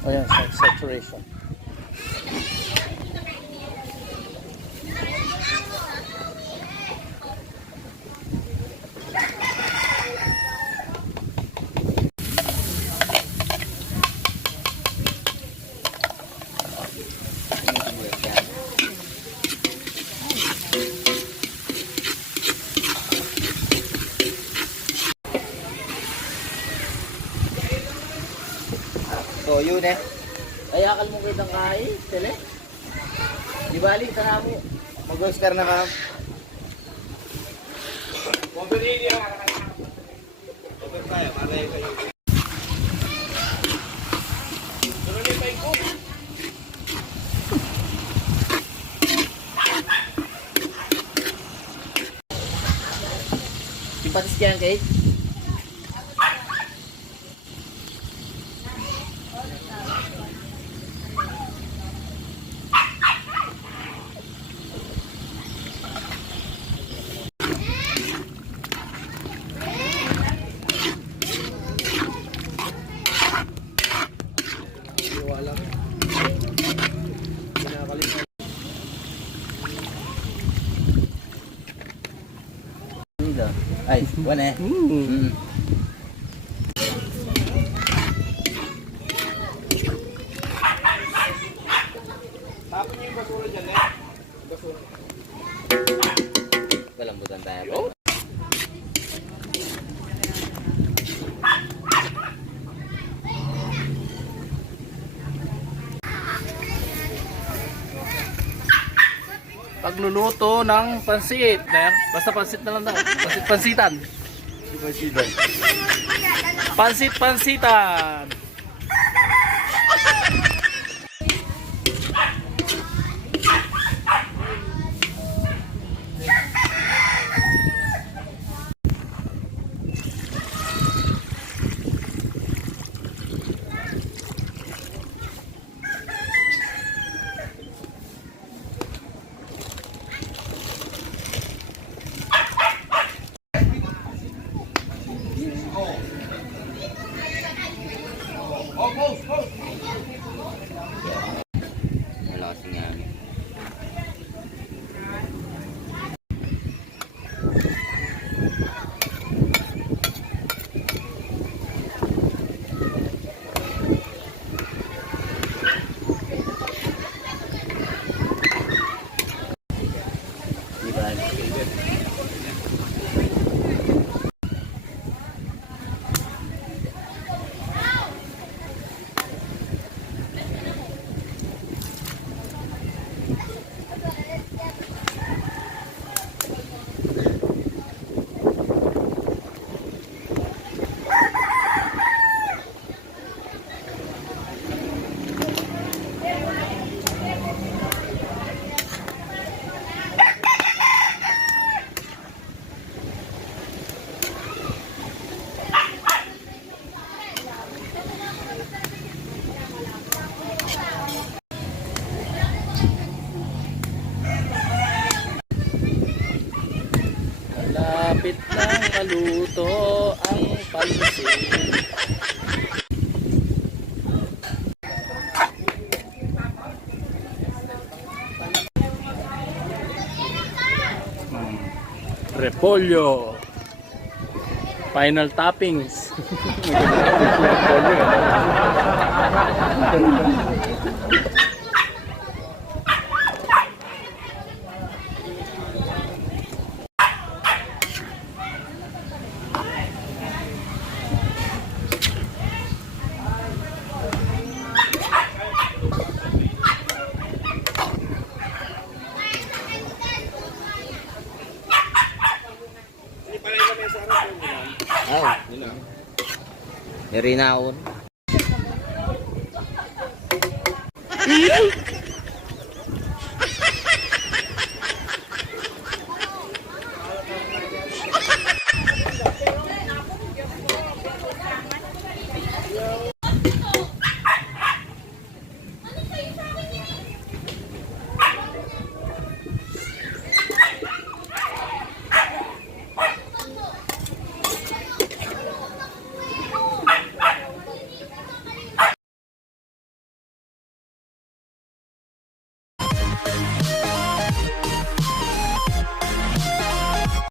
Ayan, saturation. So yun eh. Ay, akal mo kitang kain, tele? Di bali, tara mo. Mag-Oscar na ka. Simpatis ka yan, Kate? Ay, one eh. Tapos niyo yung basura dyan eh. Basura. Kalambutan tayo. Pagluluto ng pansit. Basta pansit na lang daw. Pansitan. Pansitan. Wala kasing yan. Malapit nang maluto ang pansit. Repolyo. Final toppings. Oh, nirinaon.